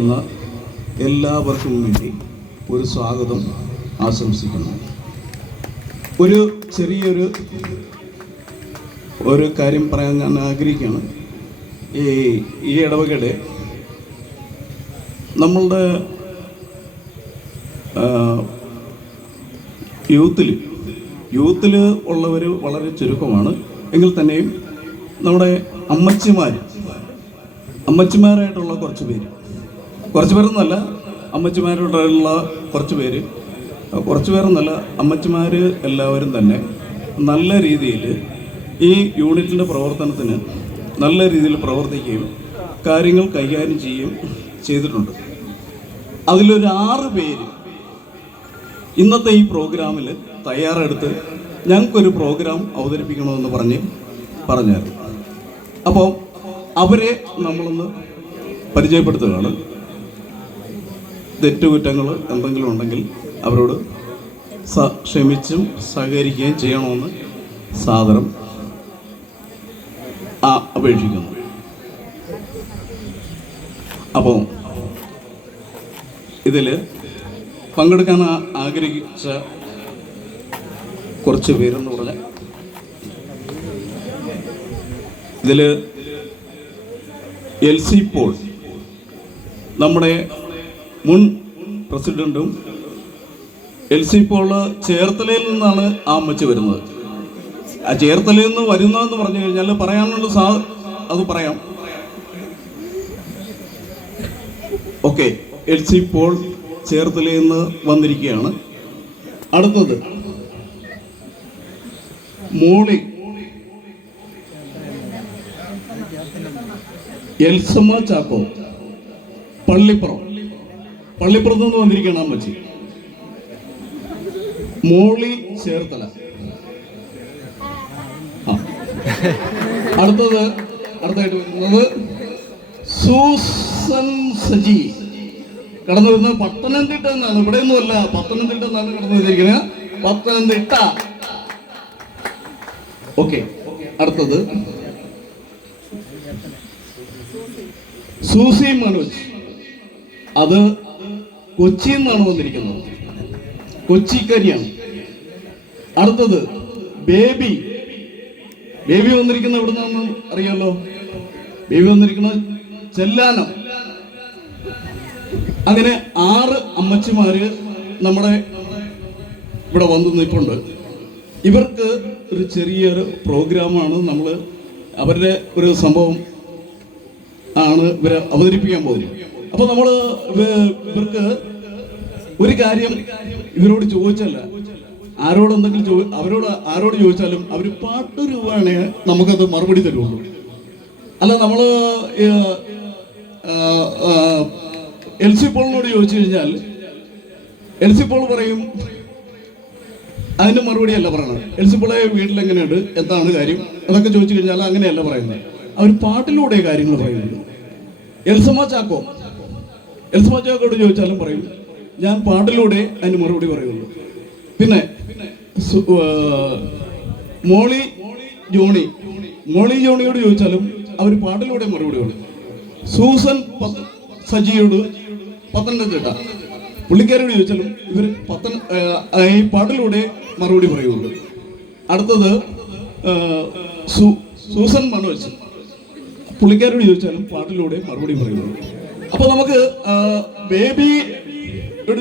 എന്ന എല്ലാവർക്കും വേണ്ടി ഒരു സ്വാഗതം ആശംസിക്കുന്നു. ഒരു ചെറിയൊരു ഒരു കാര്യം പറയാൻ ഞാൻ ആഗ്രഹിക്കുകയാണ്. ഈ ഈ ഇടവകയുടെ നമ്മളുടെ യൂത്തിൽ യൂത്തിൽ ഉള്ളവർ വളരെ ചുരുക്കമാണ്. എങ്കിൽ തന്നെയും നമ്മുടെ അമ്മച്ചിമാർ അമ്മച്ചിമാരായിട്ടുള്ള കുറച്ച് പേര് കുറച്ച് പേരൊന്നുമല്ല അമ്മച്ചിമാരോടുള്ള കുറച്ച് പേര്. കുറച്ച് പേരൊന്നല്ല അമ്മച്ചിമാർ എല്ലാവരും തന്നെ നല്ല രീതിയിൽ ഈ യൂണിറ്റിന്റെ പ്രവർത്തനത്തിന് നല്ല രീതിയിൽ പ്രവർത്തിക്കുകയും കാര്യങ്ങൾ കൈകാര്യം ചെയ്യുകയും ചെയ്തിട്ടുണ്ട്. അതിലൊരു ആറ് പേര് ഇന്നത്തെ ഈ പ്രോഗ്രാമിൽ തയ്യാറെടുത്ത് ഞങ്ങൾക്കൊരു പ്രോഗ്രാം അവതരിപ്പിക്കണമെന്ന് പറഞ്ഞ് പറഞ്ഞായിരുന്നു. അപ്പോൾ അവരെ നമ്മളൊന്ന് പരിചയപ്പെടുത്തുകയാണ്. തെറ്റുകുറ്റങ്ങൾ എന്തെങ്കിലും ഉണ്ടെങ്കിൽ അവരോട് സ ക്ഷമിച്ചും സഹകരിക്കുകയും ചെയ്യണമെന്ന് സാദരം അപേക്ഷിക്കുന്നു. അപ്പോൾ ഇതിൽ പങ്കെടുക്കാൻ ആഗ്രഹിച്ച കുറച്ച് പേരെന്ന് പറഞ്ഞാൽ ഇതിൽ എൽ സി പോൾ നമ്മുടെ മുൻ പ്രസിഡന്റും എൽ സി പോൾ ചേർത്തലയിൽ നിന്നാണ് ആ അമ്മച്ചി വരുന്നത്. ആ ചേർത്തലയിൽ നിന്ന് വരുന്നതെന്ന് പറഞ്ഞു കഴിഞ്ഞാൽ പറയാനുള്ള സാ അത് പറയാം. ഓക്കെ എൽ സി പോൾ ചേർത്തലയിൽ നിന്ന് വന്നിരിക്കുകയാണ്. അടുത്തത് മോളി എൽസമ്മ ചാക്കോ പള്ളിപ്പുറം. പള്ളിപ്പുറത്ത് നിന്ന് വന്നിരിക്കണം അമ്മച്ചി. മോളി ചേർത്തല. അടുത്തത് അടുത്തായിട്ട് വരുന്നത് സൂസൻ സജി. കടന്നു വരുന്നത് പത്തനംതിട്ട എന്നാണ് ഇവിടെ ഒന്നുമല്ല പത്തനംതിട്ട എന്നാണ് കടന്നു വന്നിരിക്കുന്നത് പത്തനംതിട്ട. ഓക്കെ അടുത്തത്. സൂസി മനോജ്. അത് കൊച്ചിയിൽ നിന്നാണ് വന്നിരിക്കുന്നത്. കൊച്ചിക്കരിയാണ് അടുത്തത് ബേബി. ബേബി വന്നിരിക്കുന്ന എവിടെ നിന്നാണെന്ന് അറിയാലോ? ബേബി വന്നിരിക്കുന്നത് ചെല്ലാനം. അങ്ങനെ ആറ് അമ്മച്ചിമാര് നമ്മുടെ ഇവിടെ വന്നു നിൽപ്പുണ്ട്. ഇവർക്ക് ഒരു ചെറിയൊരു പ്രോഗ്രാമാണ് നമ്മൾ അവരുടെ ഒരു സംഭവം ആണ് ഇവരെ അവതരിപ്പിക്കാൻ പോകുന്നത്. അപ്പൊ നമ്മൾ ഇവർക്ക് ഒരു കാര്യം ഇവരോട് ചോദിച്ചല്ല. ആരോട് എന്തെങ്കിലും ചോ അവരോട് ആരോട് ചോദിച്ചാലും അവർ പാട്ട് രൂപയാണേ നമുക്കത് മറുപടി തരുള്ളൂ. അല്ല നമ്മൾ എൽ സി പോളിനോട് ചോദിച്ചു കഴിഞ്ഞാൽ എൽ സി പോൾ പറയും അതിന് മറുപടി അല്ല പറയണത്. എൽ സി പോളെ വീട്ടിൽ എങ്ങനെയുണ്ട് എന്താണ് കാര്യം? അതൊക്കെ ചോദിച്ചു കഴിഞ്ഞാൽ അങ്ങനെയല്ല പറയുന്നത്. അവർ പാട്ടിലൂടെ കാര്യങ്ങൾ പറയുന്നത്. എൽസമ്മ ചാക്കോ എൽസമ്മ ചാക്കോട് ചോദിച്ചാലും പറയും. ഞാൻ പാട്ടിലൂടെ അതിന് മറുപടി പറയുള്ളൂ പിന്നെ മോളി ജോണി. മോളി ജോണിയോട് ചോദിച്ചാലും അവർ പാട്ടിലൂടെ മറുപടി പറയും. സൂസൻ സജിയോട് പത്തനംതിട്ട. പുള്ളിക്കാരോട് ചോദിച്ചാലും ഇവർ പത്തന ഈ പാട്ടിലൂടെ മറുപടി പറയുള്ളൂ അടുത്തത് സൂസൻ മനോജ്. പുള്ളിക്കാരോട് ചോദിച്ചാലും പാട്ടിലൂടെ മറുപടി പറയുള്ളൂ അപ്പൊ നമുക്ക് ബേബിയോട്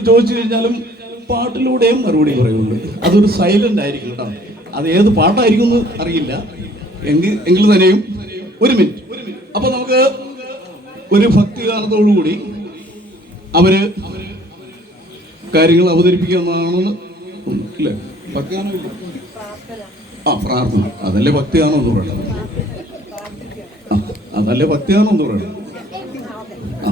ചോദിച്ചു കഴിഞ്ഞാലും പാട്ടിലൂടെയും മറുപടി പറയുള്ളൂ അതൊരു സൈലന്റ് ആയിരിക്കും കേട്ടോ. അത് ഏത് പാട്ടായിരിക്കും എന്ന് അറിയില്ല. എങ്കിൽ എങ്കിൽ തന്നെയും ഒരു മിനിറ്റ് അപ്പൊ നമുക്ക് ഒരു ഭക്തിഗാനത്തോടു കൂടി അവർ കാര്യങ്ങൾ അവതരിപ്പിക്കുന്നതാണെന്ന് അല്ലേ ഭക്തിഗാനം ആ പ്രാർത്ഥന. അതല്ലേ ഭക്തിഗാനം എന്ന് പറയുന്നത്? അതല്ലേ ഭക്തിഗാനം എന്ന് പറയുന്നത് ആ.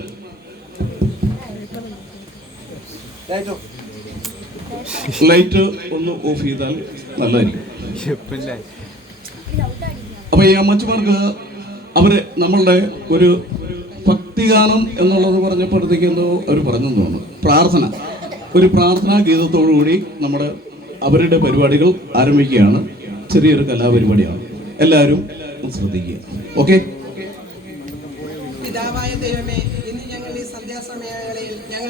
ലൈറ്റ് ഒന്ന് ഓഫ് ചെയ്താൽ നല്ലതായിരിക്കും അപ്പൊ ഈ അമ്മച്ചിമാർക്ക് അവർ നമ്മളുടെ ഒരു ഭക്തിഗാനം എന്നുള്ളത് പറഞ്ഞപ്പോഴത്തേക്കെന്തോ അവർ പറഞ്ഞു തോന്നുന്നു. പ്രാർത്ഥന. ഒരു പ്രാർത്ഥനാ ഗീതത്തോടു കൂടി നമ്മുടെ അവരുടെ പരിപാടികൾ ആരംഭിക്കുകയാണ്. ചെറിയൊരു കലാപരിപാടിയാണ്. എല്ലാവരും ശ്രദ്ധിക്കുക. ഓക്കെ പിതാവായ ദൈവമേ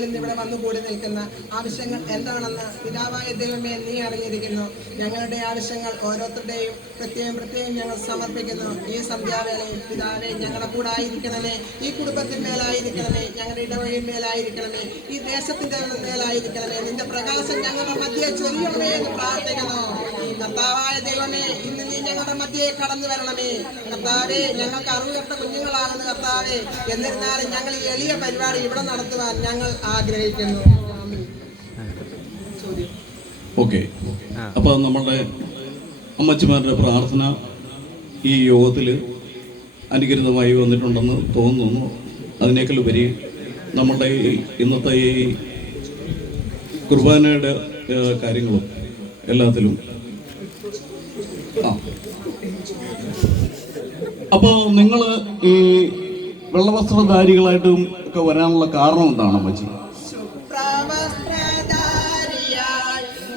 ഞങ്ങൾ ഇന്ന് ഇവിടെ വന്നു കൂടി നിൽക്കുന്ന ആവശ്യങ്ങൾ എന്താണെന്ന് പിതാവായ ദൈവമേ നീ അറിഞ്ഞിരിക്കുന്നു. ഞങ്ങളുടെ ആവശ്യങ്ങൾ ഓരോരുത്തരുടെയും പ്രത്യേകം പ്രത്യേകം ഞങ്ങൾ സമർപ്പിക്കുന്നു. ഈ സന്ധ്യാവേളയിൽ പിതാവെ ഞങ്ങളുടെ കൂടെ ആയിരിക്കണമേ. ഈ കുടുംബത്തിന്മേലായിരിക്കണമേ ഞങ്ങളുടെ ഇടവഴിന്മേലായിരിക്കണമേ ഈ ദേശത്തിന്റെ മേലായിരിക്കണമേ. നിന്റെ പ്രകാശം ഞങ്ങളുടെ മധ്യ ചൊരിയണമേ എന്ന് പ്രാർത്ഥിക്കുന്നു. കർത്താവായ ദൈവമേ ഇന്ന് ഞങ്ങളുടെ മധ്യയെ കടന്നു വരണമേ. കർത്താവെ ഞങ്ങൾക്ക് അറിവുകെട്ട കുഞ്ഞുങ്ങളാകുന്ന കർത്താവെ. എന്നിരുന്നാലും ഞങ്ങൾ ഈ എളിയ പരിപാടി ഇവിടെ നടത്തുവാൻ ഞങ്ങൾ ആഗ്രഹിക്കുന്നു. ഓക്കെ. അപ്പോൾ നമ്മളുടെ അമ്മച്ചിമാരുടെ പ്രാർത്ഥന ഈ യോഗത്തിൽ അനുഗ്രഹമായി വന്നിട്ടുണ്ടെന്ന് തോന്നുന്നു. അതിനേക്കാൾ ഉപരി നമ്മളുടെ ഈ ഇന്നത്തെ ഈ കുർബാനയുടെ കാര്യങ്ങളും എല്ലാത്തിലും അപ്പോൾ നിങ്ങൾ ഈ വെള്ളവസ്ത്രധാരികളായിട്ടും ഒക്കെ വരാനുള്ള കാരണം എന്താണ് മച്ചി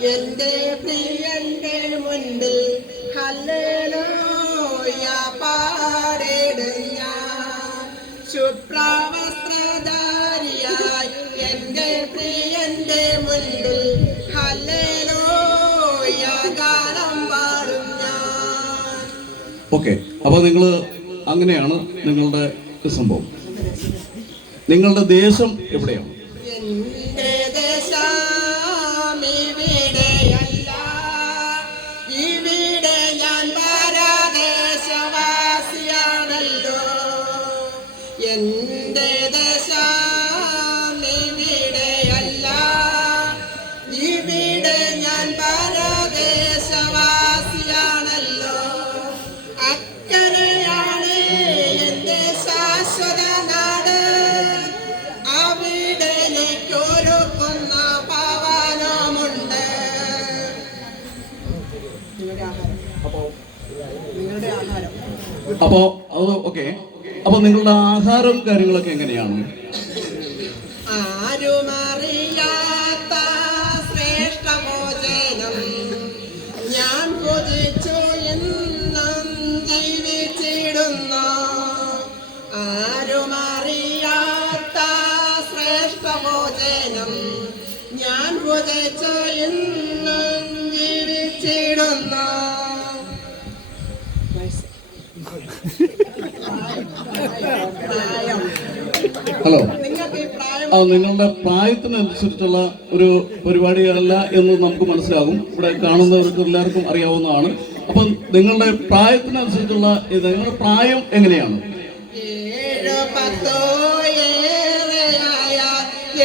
എന്റെ പ്രിയന്റെ മുൻപിൽ ഹല്ലേലൂയ പാടിടും ഞാൻ ശുഭ്രവസ്ത്രധാരിയായി എന്റെ പ്രിയന്റെ മുൻപിൽ ഹല്ലേലൂയ ഗാനം പാടും ഞാൻ ഓക്കെ. അപ്പോൾ നിങ്ങൾ അങ്ങനെയാണ് നിങ്ങളുടെ സംഭവം. നിങ്ങളുടെ ദേശം എവിടെയാണ്? അപ്പോൾ അത് ഓക്കെ അപ്പോൾ നിങ്ങളുടെ ആഹാരം കാര്യങ്ങളൊക്കെ എങ്ങനെയാണ്? ഹലോ. ആ നിങ്ങളുടെ പ്രായത്തിനനുസരിച്ചുള്ള ഒരു പരിപാടിയല്ല എന്ന് നമുക്ക് മനസ്സിലാകും. ഇവിടെ കാണുന്നവർക്ക് എല്ലാവർക്കും അറിയാവുന്നതാണ്. അപ്പം നിങ്ങളുടെ പ്രായത്തിനനുസരിച്ചുള്ള നിങ്ങളുടെ പ്രായം എങ്ങനെയാണ്?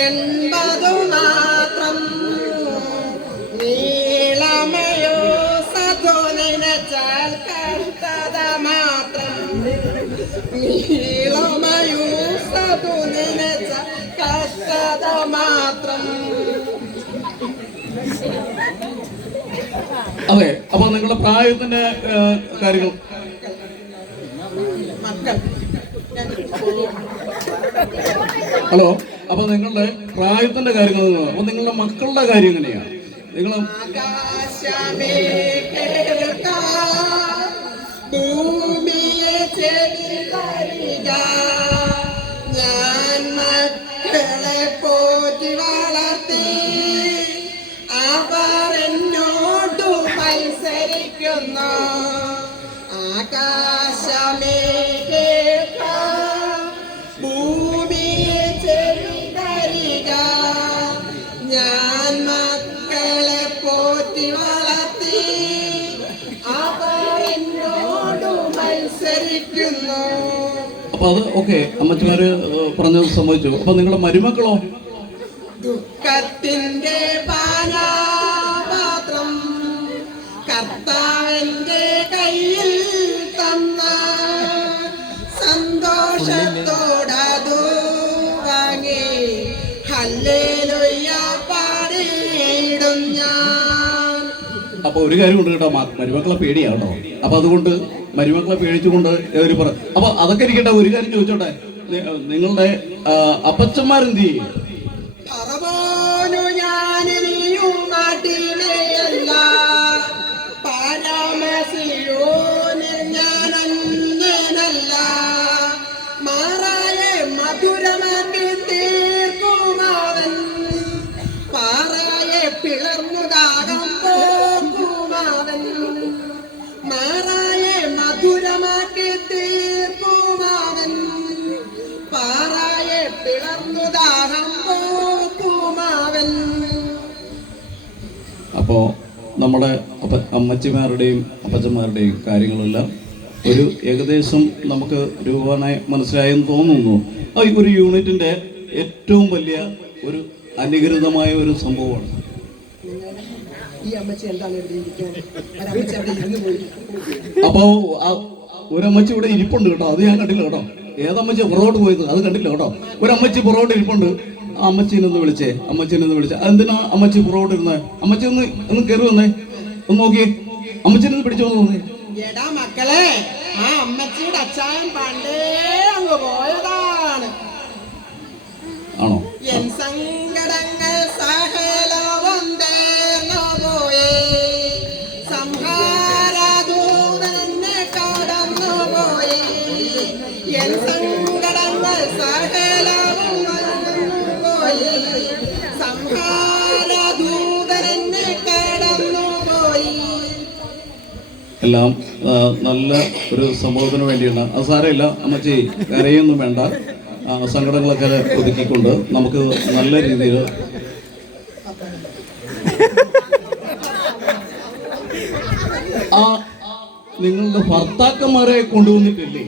എൺപതു മാത്രം നീളമയോ മാത്രം. അതെ അപ്പൊ നിങ്ങളുടെ പ്രായത്തിന്റെ കാര്യങ്ങൾ. ഹലോ അപ്പൊ നിങ്ങളുടെ പ്രായത്തിന്റെ കാര്യങ്ങൾ അപ്പൊ നിങ്ങളുടെ മക്കളുടെ കാര്യം എങ്ങനെയാണ് നിങ്ങൾ ഭൂമിയെ അപ്പൊ അത് ഓക്കെ അമ്മച്ചിമാര് പറഞ്ഞത് സംഭവിച്ചു അപ്പൊ നിങ്ങളുടെ മരുമക്കളോ? ദുഃഖത്തിന്റെ പാനാപാത്രം കർത്താവിന്റെ കയ്യിൽ തന്ന സന്തോഷത്തോടതു വാങ്ങി ഹല്ലേലൊയ്യ പാടിയിടും ഞാൻ. അപ്പൊ ഒരു കാര്യം ഉണ്ട് കേട്ടോ മരുമക്കളെ പേടിയാണോ അപ്പൊ അതുകൊണ്ട് മരുമക്കളെ പേടിച്ചുകൊണ്ട് ഒരു പറ അപ്പൊ അതൊക്കെ ഇരിക്കട്ടെ ഒരു കാര്യം ചോദിച്ചോട്ടെ? നിങ്ങളുടെ അപ്പച്ചന്മാരെന്ത് ചെയ്യും? അപ്പോൾ നമ്മുടെ അപ്പ അമ്മച്ചിമാരുടെയും അപ്പച്ചന്മാരുടെയും കാര്യങ്ങളെല്ലാം ഒരു ഏകദേശം നമുക്ക് രൂപമായി മനസ്സിലായെന്ന് തോന്നുന്നു. ആ ഒരു യൂണിറ്റിന്റെ ഏറ്റവും വലിയ ഒരു അനുകൃതമായ ഒരു സംഭവമാണ്. അപ്പോ ഒരമ്മച്ചി ഇവിടെ ഇരിപ്പുണ്ട് കേട്ടോ. അത് ഞാൻ കണ്ടില്ല കേട്ടോ. ഏതമ്മച്ചി പുറകോട്ട് പോയത്? അത് കണ്ടില്ല കേട്ടോ. ഒരമ്മച്ചി പുറകോട്ട് ഇരിപ്പുണ്ട്. ആ അമ്മച്ചീനെ ഒന്ന് വിളിച്ചേ അമ്മച്ചീനൊന്ന് വിളിച്ചേ. അതെന്തിനാ അമ്മച്ചി പുറകോട്ട് ഇരുന്നത് അമ്മച്ചി ഒന്ന് ഒന്ന് കയറി വന്നേ. ഒന്ന് നോക്കിയേ. അമ്മച്ചീനൊന്ന് പിടിച്ചോന്ന് വന്നേ എടാ മക്കളെ ആ അമ്മച്ചിയുടെ അച്ചായൻ പണ്ടേ അങ്ങ് പോയതാണ് എല്ലാം നല്ല ഒരു സംഭവത്തിന് വേണ്ടിയാണ് അത് സാരമില്ല അമ്മച്ചി കരയൊന്നും വേണ്ട. സങ്കടങ്ങളൊക്കെ ഒതുക്കിക്കൊണ്ട് നമുക്ക് നല്ല രീതിയിൽ ആ നിങ്ങളുടെ ഭർത്താക്കന്മാരെ കൊണ്ടുവന്നിട്ടില്ലേ?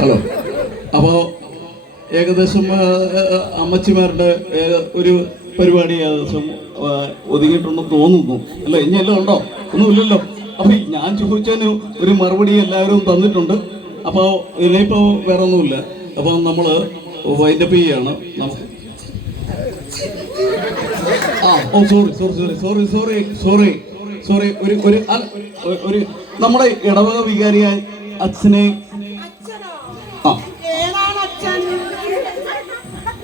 ഹലോ. അപ്പോൾ ഏകദേശം അമ്മച്ചിമാരുടെ ഒരു പരിപാടി ഏകദേശം ഒതുങ്ങിയിട്ടുണ്ടെന്ന് തോന്നുന്നു. അല്ല? ഇനി എല്ലാം ഉണ്ടോ? ഒന്നുമില്ലല്ലോ. അപ്പം ഞാൻ ചോദിച്ചതിന് ഒരു മറുപടി എല്ലാവരും തന്നിട്ടുണ്ട്. അപ്പോൾ ഇനിയിപ്പോ വേറെ ഒന്നുമില്ല അപ്പോൾ നമ്മൾ വൈൻഡപ്പ് ചെയ്യാണ്. ഓ sorry sorry sorry sorry sorry sorry sorry ഒരു ഒരു നമ്മുടെ ഇടവക വികാരിയായ അച്ഛനെ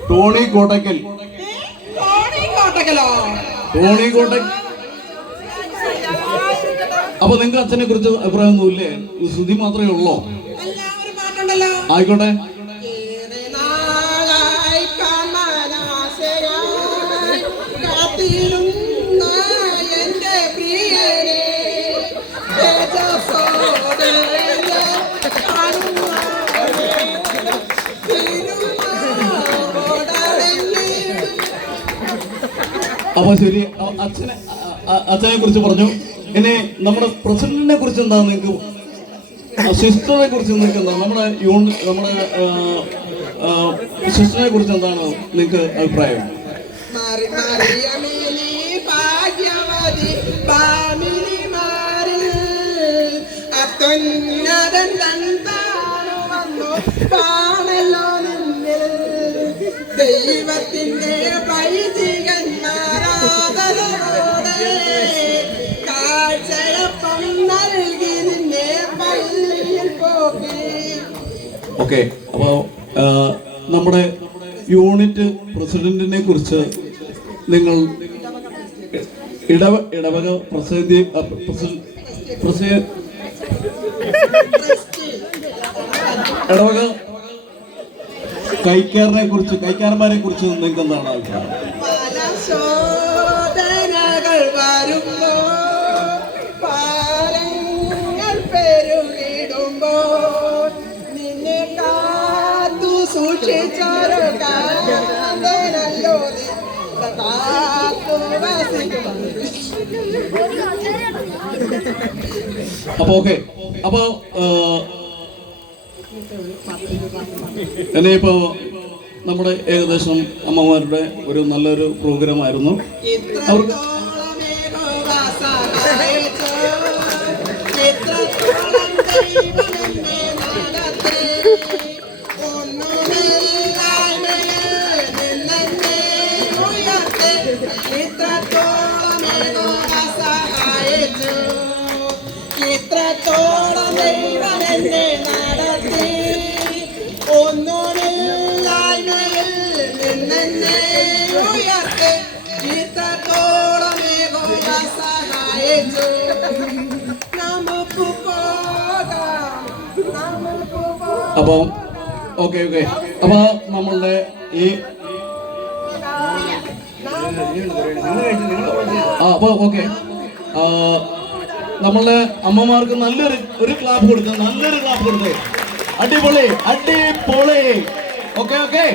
ടോണി കോട്ടക്കൽ? ടോണി കോട്ടക്കൽ അപ്പൊ നിങ്ങൾക്ക് അച്ഛനെ കുറിച്ച് അഭിപ്രായമൊന്നുമില്ലേ ശ്രുതി മാത്രമേ ഉള്ളോ? ആയിക്കോട്ടെ. അപ്പൊ ശരി അച്ഛനെ അച്ഛനെ കുറിച്ച് പറഞ്ഞു. ഇനി നമ്മുടെ പ്രസിഡന്റിനെ കുറിച്ച് എന്താ നിങ്ങൾക്ക് സിസ്റ്ററെ കുറിച്ച് നിങ്ങൾക്ക് എന്താ? നമ്മുടെ യൂണിറ്റ് നമ്മുടെ സിസ്റ്ററിനെ കുറിച്ച് എന്താണ് നിങ്ങൾക്ക് അഭിപ്രായം? മാറി ഓക്കെ. അപ്പോൾ നമ്മുടെ യൂണിറ്റ് പ്രസിഡന്റിനെ കുറിച്ച് നിങ്ങൾ ഇടവ ഇടവക പ്രസിദ്ധി ഇടവക കൈക്കാരനെ കുറിച്ച് കൈക്കാരന്മാരെ കുറിച്ച് നിങ്ങൾക്ക് എന്താണ് അഭിപ്രായം? അപ്പൊ ഓക്കെ അപ്പൊ ഇപ്പോ നമ്മുടെ ഏകദേശം അമ്മമാരുടെ ഒരു നല്ലൊരു പ്രോഗ്രാം ആയിരുന്നു അവർക്ക് Thank സഹായിച്ചു. നിന്നെന്നെ ഉയർത്തി ഇത്രത്തോളം യഹോവ സഹായിച്ചു. നമുക്ക് പോകാം നമുക്ക് പോകാം. അപ്പം ഓക്കെ ഓക്കെ. അപ്പൊ നമ്മളുടെ ഈ അപ്പോൾ ഓക്കെ. നമ്മളുടെ അമ്മമാർക്ക് നല്ലൊരു ഒരു ക്ലാപ്പ് കൊടുക്കുക നല്ലൊരു ക്ലാപ്പ് കൊടുക്കുക അടിപൊളി അടിപൊളി. Okay okay.